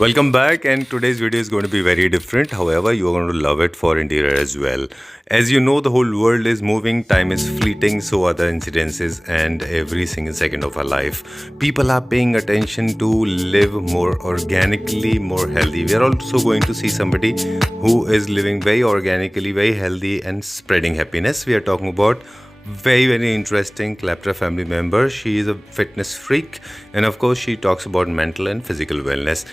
Welcome back, and today's video is going to be very different. However, you are going to love it for interior as well. As you know, the whole world is moving, time is fleeting, so are the incidences, and every single second of our life. People are paying attention to live more organically, more healthy. We are also going to see somebody who is living very organically, very healthy, and spreading happiness. We are talking about very interesting Kleptra family member. She is a fitness freak, and of course she talks about mental and physical wellness.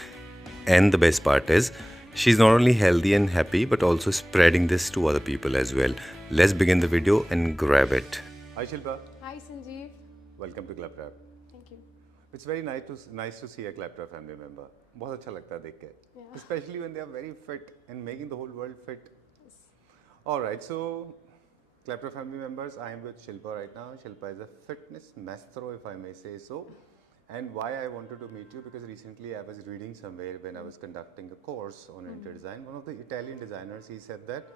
And the best part is, she's not only healthy and happy, but also spreading this to other people as well. Let's begin the video and grab it. Hi Shilpa, Hi Sanjeev. welcome to Klepra. Thank you. It's very nice to see a Klepra family member. बहुत अच्छा लगता है देख के. Yeah. Especially when they are very fit and making the whole world fit. Alright, so Klepra family members, I am with Shilpa right now. Shilpa is a fitness maestro, if I may say so. And why I wanted to meet you, because recently I was reading somewhere when I was conducting a course on interior design. One of the Italian designers, he said that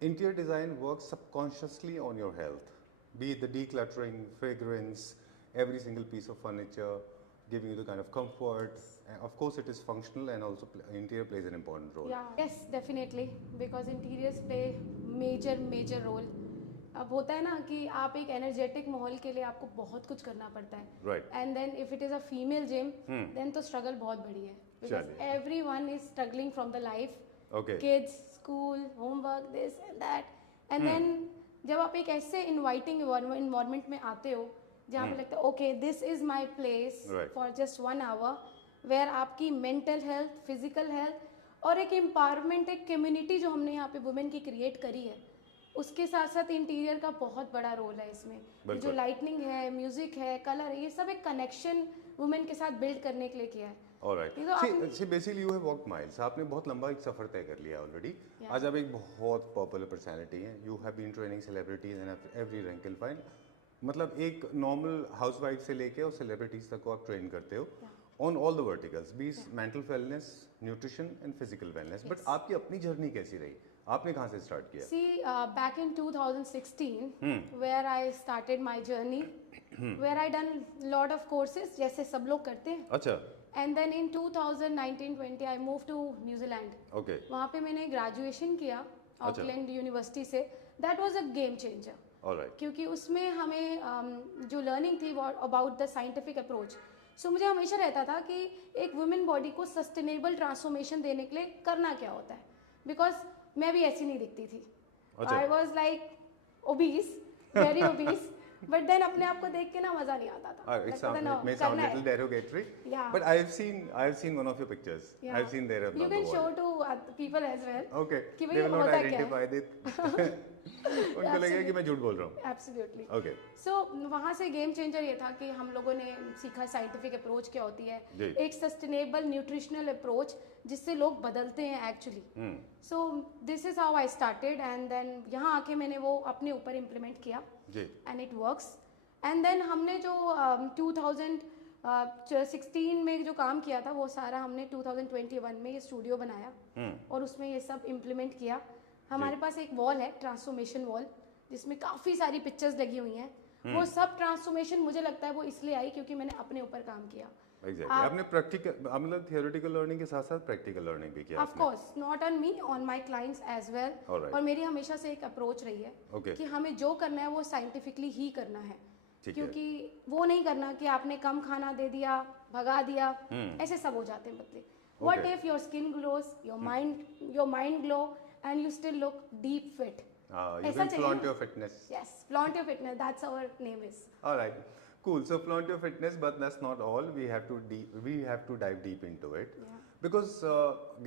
interior design works subconsciously on your health, be it the decluttering, fragrance, every single piece of furniture, giving you the kind of comfort. And of course, it is functional, and also interior plays an important role. Yeah. Yes, definitely. Because interiors play major role. अब होता है ना कि आप एक energetic माहौल के लिए आपको बहुत कुछ करना पड़ता है. Right. And then if it is a female gym then तो स्ट्रगल बहुत बड़ी है. Because everyone is struggling from the life. Okay. Kids, school, homework, this and that. And then जब आप एक ऐसे इनवाइटिंग इन्वायरमेंट में आते हो जहाँ पे लगता है okay this is my place Right. For just 1 hour, where आपकी मेंटल हेल्थ, फिजिकल हेल्थ और एक एम्पावरमेंट, एक कम्युनिटी जो हमने यहाँ पे वुमेन की क्रिएट करी है, उसके साथ साथ इंटीरियर का बहुत बड़ा रोल है इसमें. ये जो लाइटनिंग है, म्यूजिक है, कलर है, ये सब एक कनेक्शन वुमेन के साथ बिल्ड करने के लिए किया है. Alright. See, basically you have walked miles. आपने बहुत लंबा एक सफर तय कर लिया ऑलरेडी. आज आप एक बहुत पॉपुलर पर्सनालिटी हैं. You have been training celebrities and every rank and file. मतलब एक नॉर्मल हाउसवाइफ से लेके और सेलिब्रिटीज तक को आप ट्रेन करते हो on all the verticals, B mental wellness, nutrition and physical wellness. But आपकी अपनी जर्नी कैसी रही? आपने कहाँ से स्टार्ट किया? See, back in 2016, where I started my journey, where I done lot of courses, जैसे सब लोग करते हैं. अच्छा. And then in 2019-20 I moved to New Zealand. Okay. वहाँ पे मैंने ग्रेजुएशन किया ऑकलैंड यूनिवर्सिटी से. That was a game changer. Alright. क्योंकि उसमें हमें जो लर्निंग थी वो अबाउट द साइंटिफिक अप्रोच. सो मुझे हमेशा रहता था कि एक वुमेन बॉडी को सस्टेनेबल ट्रांसफॉर्मेशन देने के लिए करना क्या होता है. बिकॉज मैं भी ऐसी नहीं दिखती थी. I was like obese, very obese. But then अपने आप को देख के ना मजा नहीं आता था. It may sound a little derogatory, but I've seen one of your pictures. Yeah. I've seen there. You can show to people as well. Okay. कि They भाई will not होता क्या है. identify it. उनको लगेगा कि मैं झूठ बोल रहा हूँ. Absolutely. Okay. सो वहाँ से गेम चेंजर ये था कि हम लोगों ने सीखा साइंटिफिक अप्रोच क्या होती है, एक सस्टेनेबल न्यूट्रिशनल अप्रोच जिससे लोग बदलते हैं actually. So this is how I started. And then यहाँ आके मैंने वो अपने ऊपर इम्प्लीमेंट किया and it works. And then हमने जो 2016 में जो काम किया था वो सारा हमने 2021 में ये स्टूडियो बनाया और उसमें ये सब इम्प्लीमेंट किया. हमारे पास एक वॉल है, ट्रांसफॉर्मेशन वॉल, जिसमें काफ़ी सारी पिक्चर्स लगी हुई हैं. वो सब ट्रांसफॉर्मेशन मुझे लगता है वो इसलिए आई क्योंकि मैंने अपने ऊपर काम किया. Exactly. आपने प्रैक्टिकल, मतलब थियोरेटिकल लर्निंग के साथ साथ प्रैक्टिकल लर्निंग भी किया. Of course not on me, on my clients as well. और मेरी हमेशा से एक अप्रोच रही है कि हमें जो करना है वो साइंटिफिकली ही करना है. क्योंकि वो नहीं करना कि आपने कम खाना दे दिया, भगा दिया, ऐसे सब हो जाते हैं बदले. What if your skin glows, your mind glow and you still look deep fit. You can flaunt your fitness. Yes, flaunt your fitness. That's our name is. All right. Cool. So flaunt your fitness, but that's not all. We have to dive deep into it. Yeah. Because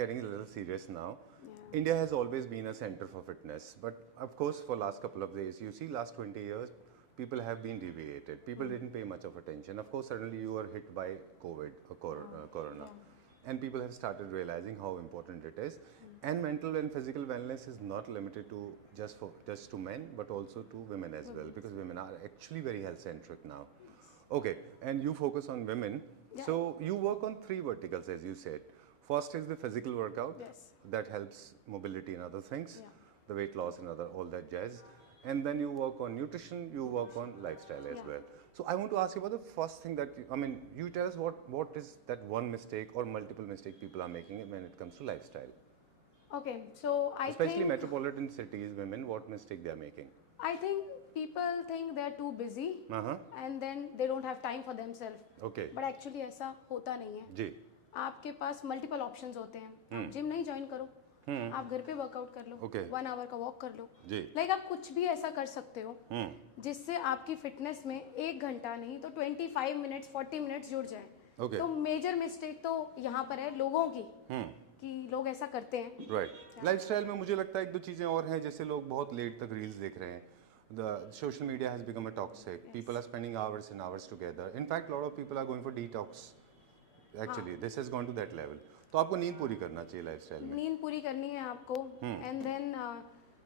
getting a little serious now. Yeah. India has always been a center for fitness, but of course for last couple of days, you see, last 20 years, people have been deviated. People didn't pay much of attention. Of course, suddenly you were hit by COVID or Corona, and people have started realizing how important it is. And mental and physical wellness is not limited to just to men, but also to women as well, because women are actually very health centric now. Okay, and you focus on women. So you work on 3 verticals, as you said. First is the physical workout. That helps mobility and other things, the weight loss and all that jazz. And then you work on nutrition, you work on lifestyle as well. So I want to ask you about the first thing that you tell us what is that one mistake or multiple mistake people are making when it comes to lifestyle. Okay, so Especially think metropolitan cities, women, what mistake they are making? I think people think they are too busy and then they don't have time for themselves. Okay. But actually ऐसा होता नहीं है जी. आपके पास multiple options होते हैं. Gym नहीं join करो, आप घर पे वर्कआउट कर लो, 1 आवर का वॉक कर लो, लाइक आप कुछ भी ऐसा कर सकते हो जिससे आपकी फिटनेस में 1 घंटा नहीं तो 25 मिनट्स 40 मिनट्स जुड़ जाए. तो मेजर मिस्टेक तो यहाँ पर है लोगों की कि लोग ऐसा करते हैं. राइट. लाइफस्टाइल में मुझे लगता है 1-2 चीज़ें और हैं, जैसे लोग बहुत लेट तक रील्स देख रहे हैं. The social media has become a toxic. Yes. People are spending hours and hours together. In fact, a lot of people are going for detox. Actually, this has gone to that level. तो आपको नींद पूरी करना चाहिए lifestyle में. नींद पूरी करनी है आपको. एंड देन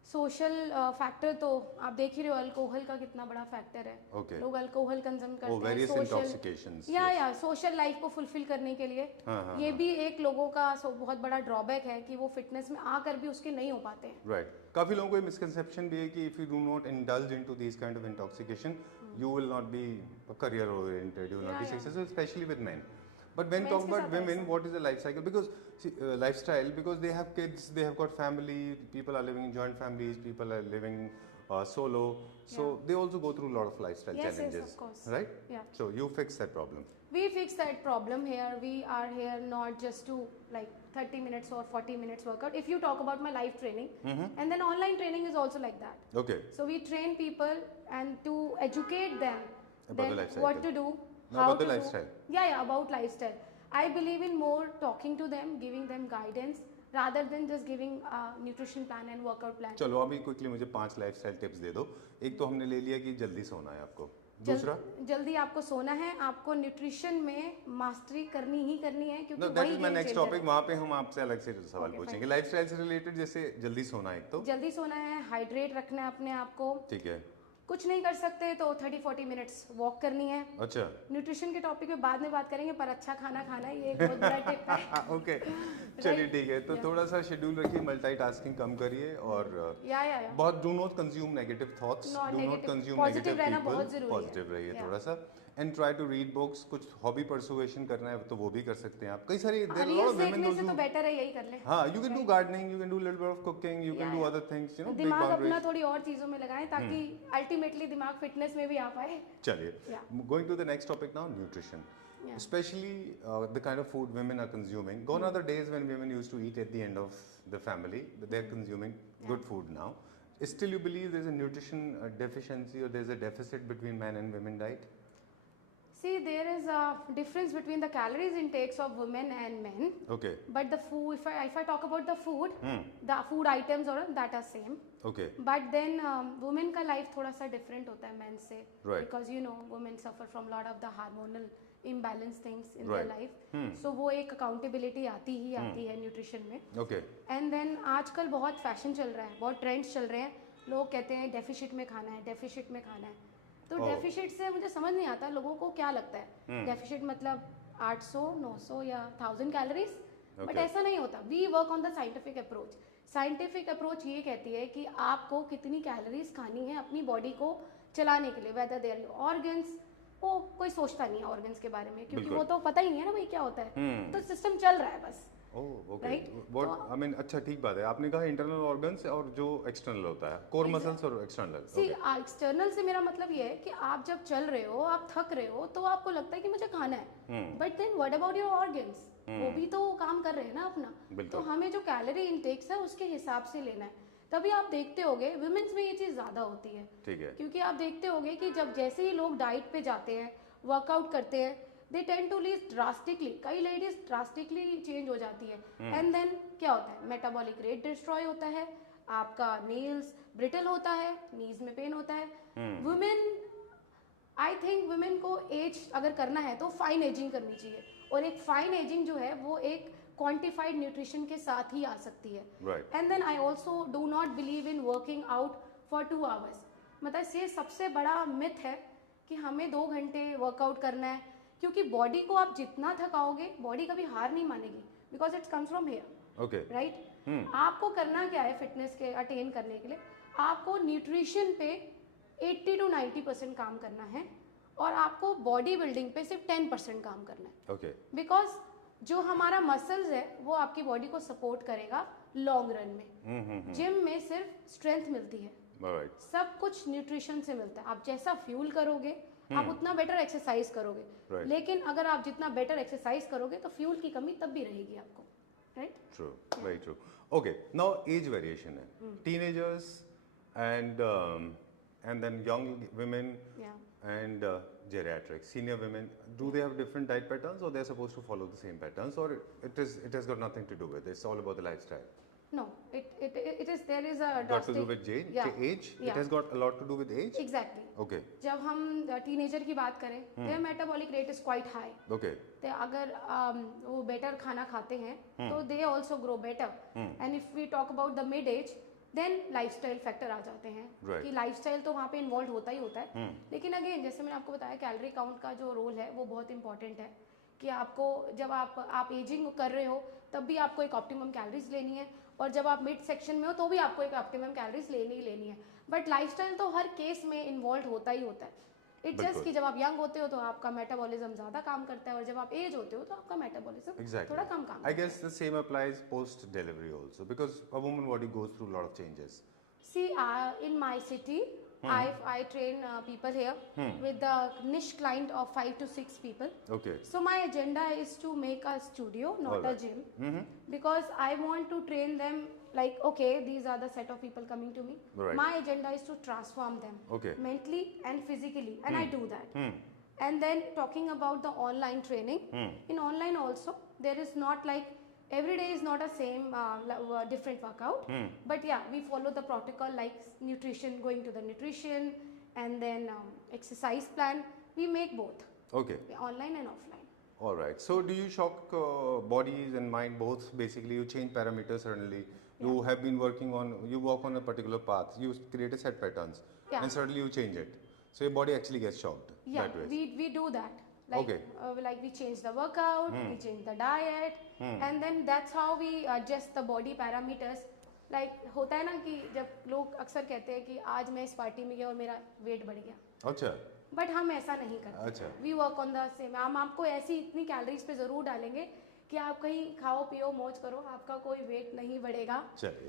सोशल फैक्टर तो आप देख ही रहे हो, अल्कोहल का कितना बड़ा फैक्टर है. लोग अल्कोहल कंज्यूम करते हैं सोशल या सोशल लाइफ को फुलफिल करने के लिए. ये भी एक लोगों का बहुत बड़ा ड्रॉबैक है कि वो फिटनेस में आकर भी उसके नहीं हो पाते हैं. राइट. काफी लोगों को ये मिसकंसेप्शन भी है कि if you do not indulge into this kind of intoxication you will not be career oriented, you will not be successful, specially with main. But when talk about women, what is the life cycle? Because lifestyle, because they have kids, they have got family, people are living in joint families, people are living solo, so they also go through a lot of lifestyle challenges. Yes, of course. Right? Yeah. So you fix that problem. We fix that problem here. We are here not just to like 30 minutes or 40 minutes workout. If you talk about my live training, and then online training is also like that. Okay. So we train people and to educate them about the life cycle. What to do. How about the lifestyle? Yeah, about lifestyle. I believe in more talking to them, giving them guidance rather than just giving a nutrition plan and workout plan. चलो अभी quickly मुझे 5 lifestyle tips दे दो. एक तो हमने ले लिया कि जल्दी सोना है आपको. दूसरा जल्दी आपको सोना है, आपको न्यूट्रिशन में मास्टरी करनी ही करनी है क्योंकि that is my next topic. वहाँ पे हम आपसे अलग से सवाल पूछेंगे लाइफस्टाइल से रिलेटेड. जैसे जल्दी सोना है, एक तो जल्दी सोना है, हाइड्रेट रखना है अपने आप को. ठीक है. कुछ नहीं कर सकते तो 30-40 मिनट्स वॉक करनी है. अच्छा. न्यूट्रिशन के टॉपिक पे बाद में बात करेंगे, पर अच्छा खाना खाना है, ये एक बहुत बड़ा टिप है. ओके. चलिए ठीक है. तो थोड़ा सा शेड्यूल रखिए, मल्टीटास्किंग कम करिए और बहुत do not consume negative thoughts, do not consume negative people, positive रहिए थोड़ा सा. And try to read books. कुछ हॉबी परसुएशन करना है तो वो भी कर सकते हैं आप. कई सारी देखने से तो बेटर है यही कर ले. हाँ, you can do gardening, you can do little bit of cooking, you can do other things, you know. दिमाग अपना थोड़ी और चीजों में लगाएं ताकि अल्टीमेटली दिमाग फिटनेस में भी आ पाए. चलिए, going to the next topic now, nutrition. Especially the kind of food women are consuming. Gone are the days when women used to eat at the end of the family, but they're consuming good food now. Still, you believe there's a nutrition deficiency or there's a deficit between men and women diet? See, there is a difference between the calories intakes of women and men. Okay. But the food, if I talk about the food, the food items or that are same. Okay. But then women का life थोड़ा सा different होता है men से. Right. Because you know women suffer from lot of the hormonal imbalance things in their life. So वो एक accountability आती है nutrition में. Okay. And then आजकल बहुत fashion चल रहा है, बहुत trends चल रहे हैं. लोग कहते हैं deficit में खाना है, deficit में खाना है. तो डेफिशिट से मुझे समझ नहीं आता लोगों को क्या लगता है. डेफिशिट मतलब 800, 900 या 1000 कैलोरीज. बट ऐसा नहीं होता. We work on the scientific approach. Scientific approach ये कहती है कि आपको कितनी कैलोरीज खानी है अपनी बॉडी को चलाने के लिए. वेदर देयर ऑर्गन्स, वो कोई सोचता नहीं है ऑर्गन्स के बारे में क्योंकि वो तो पता ही नहीं है ना भाई क्या होता है. तो सिस्टम चल रहा है बस. What I mean. अच्छा, ठीक बात है. आपने कहा इंटरनल ऑर्गन्स और जो एक्सटर्नल होता है, कोर मसल्स और एक्सटर्नल. एक्सटर्नल से मेरा मतलब ये है कि आप जब चल रहे हो, आप थक रहे हो, तो आपको लगता है कि मुझे खाना है. But then what about your organs? वो भी तो काम कर रहे हैं ना अपना. तो हमें जो कैलोरी इनटेक्स है उसके हिसाब से लेना है. तभी आप देखते होगे विमेंस में ये चीज ज्यादा होती है. ठीक है. क्योंकि आप देखते होगे कि जब जैसे ही लोग डाइट पे जाते हैं, वर्कआउट करते हैं, they tend to lose drastically. कई लेडीज ड्रास्टिकली चेंज हो जाती है. एंड देन क्या होता है? मेटाबॉलिक रेट डिस्ट्रॉय होता है, आपका नेल्स ब्रिटल होता है, नीज में पेन होता है. वुमेन, आई थिंक वुमेन को एज अगर करना है तो फाइन एजिंग करनी चाहिए. और एक फाइन एजिंग जो है वो एक क्वांटिफाइड न्यूट्रिशन के साथ ही आ सकती है. And then I also do not believe in working out for 2 hours. मतलब ये सबसे बड़ा मिथ है कि हमें 2 घंटे वर्कआउट करना है, क्योंकि बॉडी को आप जितना थकाओगे बॉडी कभी हार नहीं मानेगी. Because it's comes from here. Okay. Right. आपको करना क्या है फिटनेस के अटेन करने के लिए? आपको न्यूट्रिशन पे 80 to 90% काम करना है और आपको बॉडी बिल्डिंग पे सिर्फ 10% काम करना है। ओके। बिकॉज जो हमारा मसल्स है वो आपकी बॉडी को सपोर्ट करेगा लॉन्ग रन में। जिम में सिर्फ स्ट्रेंथ मिलती है, राइट। सब कुछ न्यूट्रिशन से मिलता है। आप जैसा फ्यूल करोगे आप उतना बेटर एक्सरसाइज करोगे। Right. लेकिन अगर आप जितना बेटर एक्सरसाइज करोगे तो फ्यूल की कमी तब भी रहेगी आपको, right? True, very true. Okay, now age variation है, teenagers and then young women and geriatric senior women, do they have different diet patterns or they're supposed to follow the same patterns, or it has got nothing to do with it, it's all about the lifestyle? No, it is, there is a got to do with age? It has got a lot to do with age? Exactly. Okay. जब हम teenager की बात करें their metabolic rate is quite high. Okay. तो अगर वो better खाना खाते हैं तो they also grow better. And if we talk about the mid age, then lifestyle factor आ जाते हैं कि लाइफस्टाइल तो वहाँ पे इन्वॉल्व होता ही होता है। लेकिन अगेन जैसे मैंने आपको बताया कैलोरी काउंट का जो रोल है वो बहुत इंपॉर्टेंट है कि आपको जब आप एजिंग कर रहे हो तब भी आपको एक ऑप्टिमम कैलोरीज लेनी है, और जब आप मिड सेक्शन में हो तो भी आपको एक ऑप्टिमम कैलोरीज लेनी है। बट लाइफस्टाइल तो हर केस में इन्वॉल्व होता ही होता है। इट जस्ट कि जब आप यंग होते हो तो आपका मेटाबॉलिज्म ज्यादा काम करता है, और जब आप एज होते हो तो आपका मेटाबॉलिज्म थोड़ा कम काम करता है। I guess the same applies post delivery also, because a woman body goes through a lot of changes. See, in my city, I train people here with the niche client of 5 to 6 people. Okay. So my agenda is to make a studio, not a gym, because I want to train them like, okay, these are the set of people coming to me. Right. My agenda is to transform them mentally and physically, and I do that. And then talking about the online training, in online also there is not like every day is not a same different workout, but yeah, we follow the protocol like nutrition, going to the nutrition, and then exercise plan. We make both. Okay. Online and offline. All right. So do you shock bodies and mind both? Basically, you change parameters suddenly. You have been working on, you walk on a particular path, you create a set patterns, and suddenly you change it. So your body actually gets shocked. Yeah, that way. we do that. Like, like we change the workout, we change the diet, and then that's how we adjust the body parameters. Like होता है ना कि जब लोग अक्सर कहते हैं कि आज मैं इस पार्टी में गया और मेरा वेट बढ़ गया। अच्छा। बट हम ऐसा नहीं करते। अच्छा। We work on the same. हम आपको ऐसी इतनी कैलोरीज पे जरूर डालेंगे कि आप कहीं खाओ पियो मौज करो, आपका कोई वेट नहीं बढ़ेगा।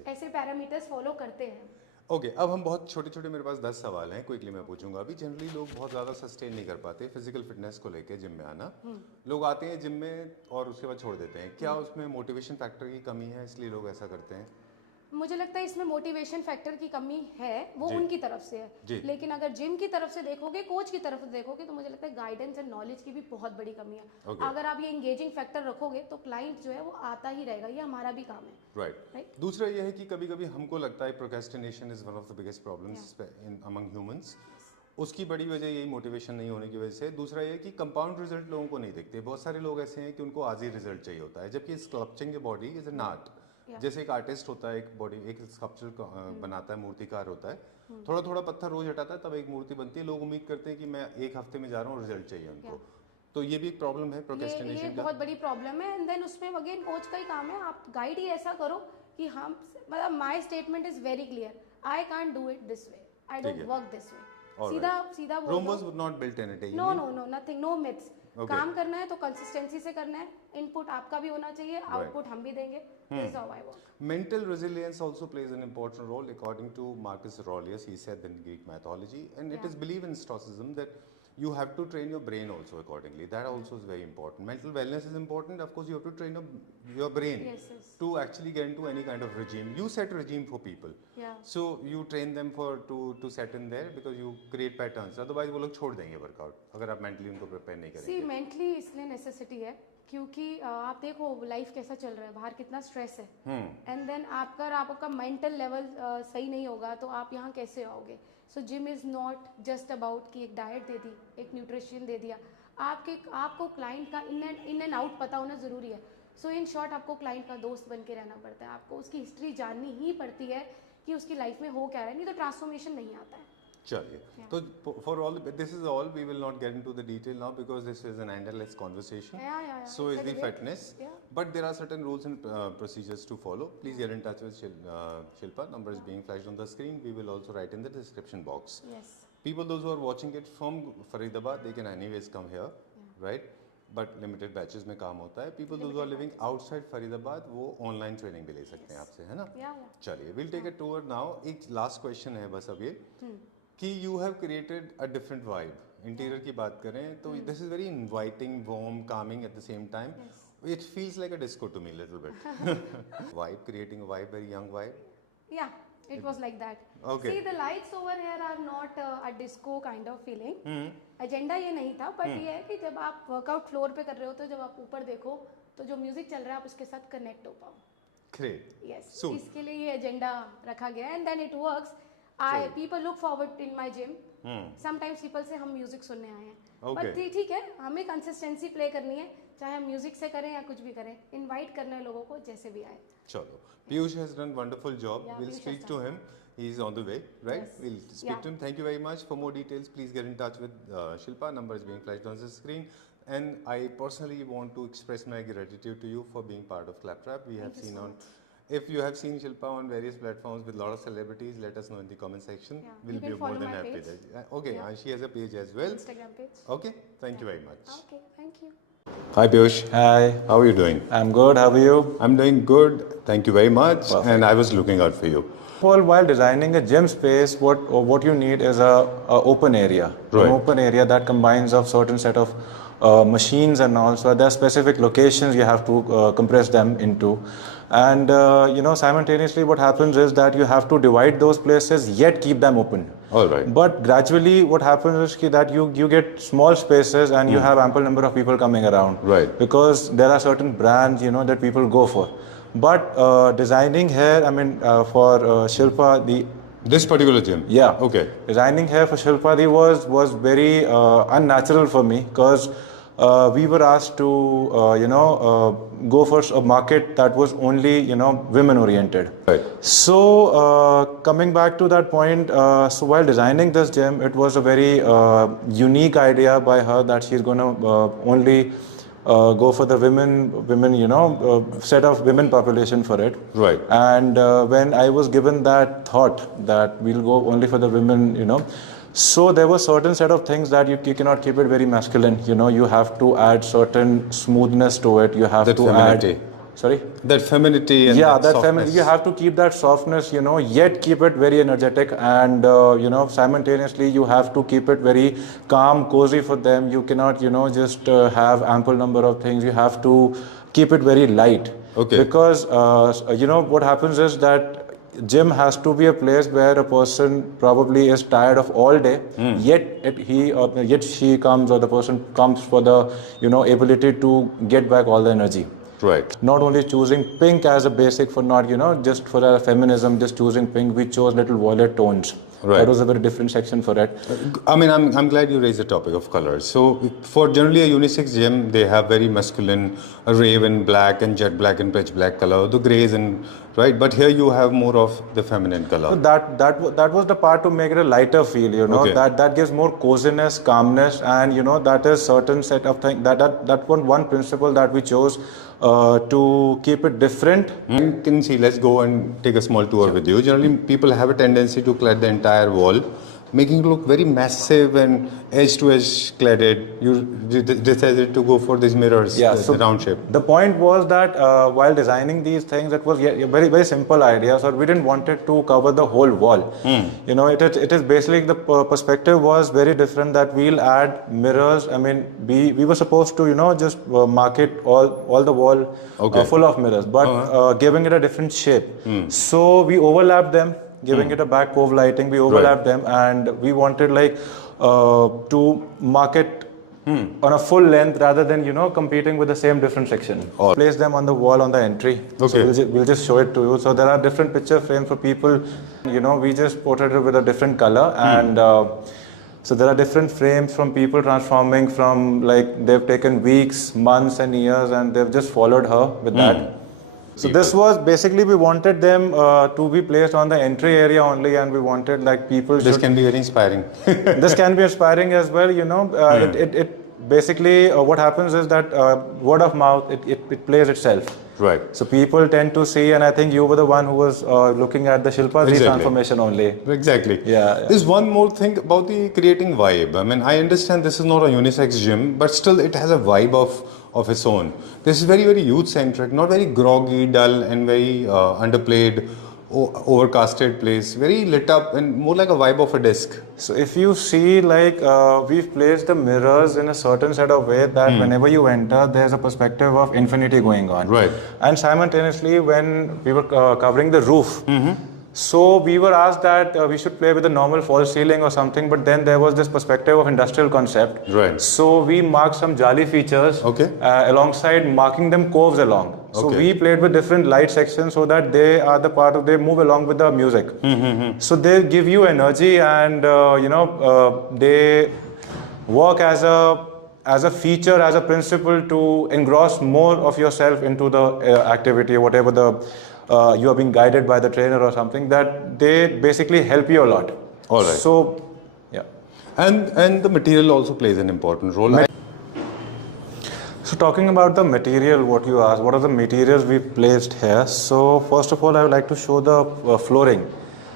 ऐसे पैरामीटर्स फॉलो करते हैं। ओके, अब हम बहुत छोटे छोटे, मेरे पास 10 सवाल हैं, क्विकली मैं पूछूंगा। अभी जनरली लोग बहुत ज़्यादा सस्टेन नहीं कर पाते फिजिकल फिटनेस को लेके जिम में आना। लोग आते हैं जिम में और उसके बाद छोड़ देते हैं। क्या उसमें मोटिवेशन फैक्टर की कमी है इसलिए लोग ऐसा करते हैं? मुझे लगता है इसमें मोटिवेशन फैक्टर की कमी है, वो उनकी तरफ से है। लेकिन अगर जिम की तरफ से देखोगे, कोच की तरफ से देखोगे, तो मुझे लगता है गाइडेंस एंड नॉलेज की भी बहुत बड़ी कमी है। अगर आप ये एंगेजिंग फैक्टर रखोगे तो क्लाइंट जो है वो आता ही रहेगा। ये हमारा भी काम है। राइट। दूसरा ये है कि कभी कभी हमको लगता है procrastination is one of the biggest problems in among humans. उसकी बड़ी वजह यही मोटिवेशन नहीं होने की वजह से। दूसरा ये कि कंपाउंड रिजल्ट लोगों को नहीं दिखते। बहुत सारे लोग ऐसे हैं कि उनको आज ही रिजल्ट चाहिए होता है, जबकि sculpturing a body is an art. जैसे एक आर्टिस्ट होता है, एक बॉडी, एक स्कल्पचर बनाता है, मूर्तिकार होता है, थोड़ा थोड़ा पत्थर रोज हटाता है तब एक मूर्ति बनती है। लोग उम्मीद करते हैं कि मैं एक हफ्ते में जा रहा हूँ, रिजल्ट चाहिए उनको। तो ये भी एक प्रॉब्लम है प्रोक्रेस्टिनेशन का। बहुत बड़ी प्रॉब्लम है। एंड देन उसमें अगेन कोच का ही काम है, आप गाइड ही ऐसा करो कि हम, मतलब my statement is very clear, I can't do it this way, I don't work this way. सीधा बोल दो। Rome was not built in a day. No, nothing, no myths. काम करना है तो कंसिस्टेंसी से करना है। इनपुट आपका भी होना चाहिए, आउटपुट हम भी देंगे। This is how I work. Mental resilience also plays an important role, according to Marcus Aurelius. He said in Greek mythology, and it is believed in Stoicism that you have to train your brain also accordingly. That also is very important. Mental wellness is important. Of course, you have to train your brain to actually get into any kind of regime. You set regime for people. So you train them to set in there because you create patterns. Otherwise, वो लोग छोड़ देंगे workout अगर आप mentally उनको prepare नहीं करेंगे। See, mentally इसलिए necessity है क्योंकि आप देखो लाइफ कैसा चल रहा है, बाहर कितना स्ट्रेस है। एंड देन आपका मेंटल लेवल सही नहीं होगा तो आप यहाँ कैसे आओगे। So gym is not just about कि एक डाइट दे दी, एक न्यूट्रिशन दे दिया। आपको क्लाइंट का इन एंड आउट पता होना ज़रूरी है। सो इन शॉर्ट आपको क्लाइंट का दोस्त बन के रहना पड़ता है। आपको उसकी हिस्ट्री जाननी ही पड़ती है कि उसकी लाइफ में हो क्या रहा है, नहीं तो ट्रांसफॉर्मेशन नहीं आता है। चलिए, तो for all this is all, we will not get into the detail now because this is an endless conversation. So is the fitness, but there are certain rules and procedures to follow. Please get in touch with Shilpa. Number is being flashed on the screen. We will also write in the description box. Yes. people those who are watching it from Faridabad, they can anyways come here, right? But limited batches में काम होता है. People those who are living outside Faridabad, वो online training भी ले सकते हैं आपसे, है ना? चलिए, we'll take a tour now. एक last question है बस अब ये कि you have created a different vibe. Interior की बात करें तो this is very inviting, warm, calming at the same time. It feels like a disco to me a little bit. Vibe, creating a vibe, very young vibe. Yeah, it was like that. Okay. See, the lights over here are not a disco kind of feeling. Agenda ये नहीं था, but ये है कि जब आप workout floor पे कर रहे हो तो जब आप ऊपर देखो तो जो म्यूजिक चल रहा है आप उसके साथ कनेक्ट हो पाओ. Great. Yes. इसके लिए ये एजेंडा रखा गया and then it works. People look forward in my gym. Sometimes people से हम म्यूजिक सुनने आए हैं. बट ठीक है, हमें कंसिस्टेंसी प्ले करनी है, चाहे हम म्यूजिक से करें या कुछ भी करें. इनवाइट करना है लोगों को जैसे भी आए. चलो, Piyush has done wonderful job. We'll speak to him. He's on the way, right? Yes. We'll speak to him. Thank you very much. For more details, please get in touch with Shilpa. Number is being flashed on the screen. And I personally want to express my gratitude to you for being part of Claptrap. We have seen on. If you have seen Shilpa on various platforms with a lot of celebrities, let us know in the comment section. We'll be more than happy. Okay, and she has a page as well. Instagram page. Okay, thank you very much. Okay, thank you. Hi Piyush. Hi. How are you doing? I'm good. How are you? I'm doing good. Thank you very much. Perfect. And I was looking out for you. Well, while designing a gym space, what you need is a open area. Right. An open area that combines of certain set of machines and all. So there are specific locations you have to compress them into. And simultaneously what happens is that you have to divide those places yet keep them open. All right. But gradually what happens is that you get small spaces and you have ample number of people coming around. Right. Because there are certain brands, that people go for. But designing here, for Shilpa, This particular gym? Yeah. Okay. Designing here for Shilpa was very unnatural for me because we were asked to, go for a market that was only, women oriented. Right. So coming back to that point, so while designing this gym, it was a very unique idea by her that she's going to only go for the women, set of women population for it. Right. And when I was given that thought that we'll go only for the women, so there were certain set of things that you cannot keep it very masculine. You have to add certain smoothness to it. You have that to femininity. add. Sorry? That femininity and that softness. You have to keep that softness, yet keep it very energetic and, simultaneously you have to keep it very calm, cozy for them. You cannot, just have ample number of things. You have to keep it very light. Okay. Because, what happens is that gym has to be a place where a person probably is tired of all day, yet she comes or the person comes for the, ability to get back all the energy. Right. Not only choosing pink as a basic for not, just for our feminism, just choosing pink, we chose little violet tones. Right. That was a very different section for it. I'm glad you raised the topic of colors. So for generally a unisex gym, they have very masculine raven black and jet black and pitch black color, the grays and right. But here you have more of the feminine color. So that was the part to make it a lighter feel. Okay. That gives more coziness, calmness, and that is certain set of things. That one principle that we chose to keep it different. You can see. Let's go and take a small tour with you. Generally, people have a tendency to clad the entire wall, making it look very massive and edge to edge cladded. You decided to go for these mirrors, the round shape. The point was that while designing these things, it was a very, very simple idea. So we didn't want it to cover the whole wall. It is basically the perspective was very different that we'll add mirrors. We were supposed to, just market all the wall full of mirrors, but giving it a different shape. So we overlapped them. Giving it a back cove lighting, we overlapped them, and we wanted to market on a full length rather than competing with the same different section. Place them on the wall on the entry. Okay. So we'll just show it to you. So there are different picture frames for people. We just portrayed it with a different color, and so there are different frames from people transforming from they've taken weeks, months, and years, and they've just followed her with that. So this was basically we wanted them to be placed on the entry area only, and we wanted people. This can be very inspiring. This can be inspiring as well. It basically what happens is that word of mouth it plays itself. Right. So people tend to see, and I think you were the one who was looking at the Shilpa Ji transformation only. Exactly. Yeah. There's one more thing about the creating vibe. I mean, I understand this is not a unisex gym, but still it has a vibe of its own. This is very, very youth-centric, not very groggy, dull, and very underplayed, overcasted place. Very lit up and more like a vibe of a disc. So if you see, like, we've placed the mirrors in a certain set of way that whenever you enter, there's a perspective of infinity going on. Right. And simultaneously, when we were covering the roof, so we were asked that we should play with a normal false ceiling or something, but then there was this perspective of industrial concept. Right. So we marked some jali features alongside marking them curves along. So we played with different light sections so that they are the part of, they move along with the music. So they give you energy, and they work as a feature, as a principle to engross more of yourself into the activity, whatever the you are being guided by the trainer or something, that they basically help you a lot. All right. So, yeah. And the material also plays an important role. So talking about the material, what you asked, what are the materials we placed here? So first of all, I would like to show the flooring.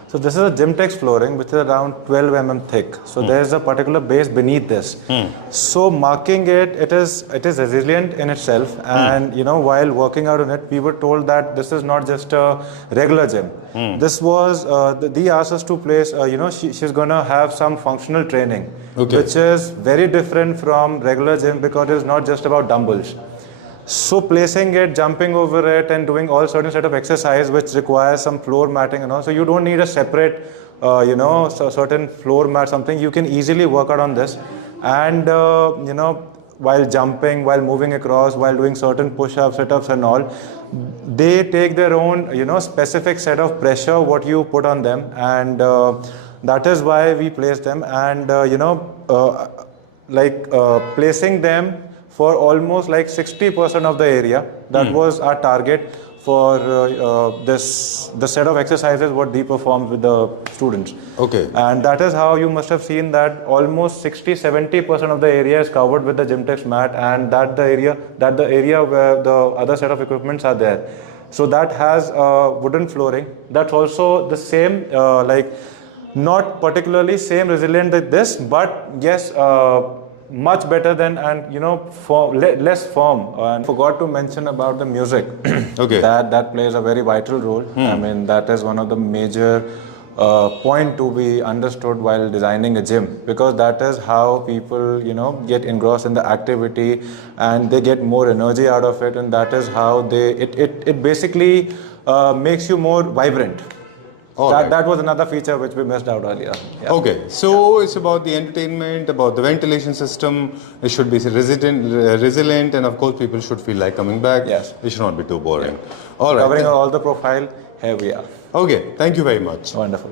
So this is a Gymtex flooring, which is around 12 mm thick. So there is a particular base beneath this. So marking it, it is resilient in itself. And while working out on it, we were told that this is not just a regular gym. This was they asked us to place. She's gonna have some functional training, which is very different from regular gym because it is not just about dumbbells. So placing it, jumping over it, and doing all certain set of exercise which requires some floor matting and all. So you don't need a separate, certain floor mat, something. You can easily work out on this. And, while jumping, while moving across, while doing certain push-ups, sit-ups and all, they take their own, specific set of pressure, what you put on them. And that is why we place them. And, placing them for almost like 60% of the area. That was our target for the set of exercises what they performed with the students. Okay. And that is how you must have seen that almost 60-70% of the area is covered with the Gymtex mat, and that the area where the other set of equipments are there. So that has wooden flooring. That's also the same, not particularly same resilient like this, but yes, much better than, and less firm. And forgot to mention about the music. That plays a very vital role. I mean, that is one of the major point to be understood while designing a gym, because that is how people get engrossed in the activity and they get more energy out of it, and that is how it basically makes you more vibrant. That was another feature which we missed out earlier. Yeah. Okay, so it's about the entertainment, about the ventilation system. It should be resilient, and of course people should feel like coming back. Yes. It should not be too boring. All right. Covering all the profile, here we are. Okay, thank you very much. Wonderful.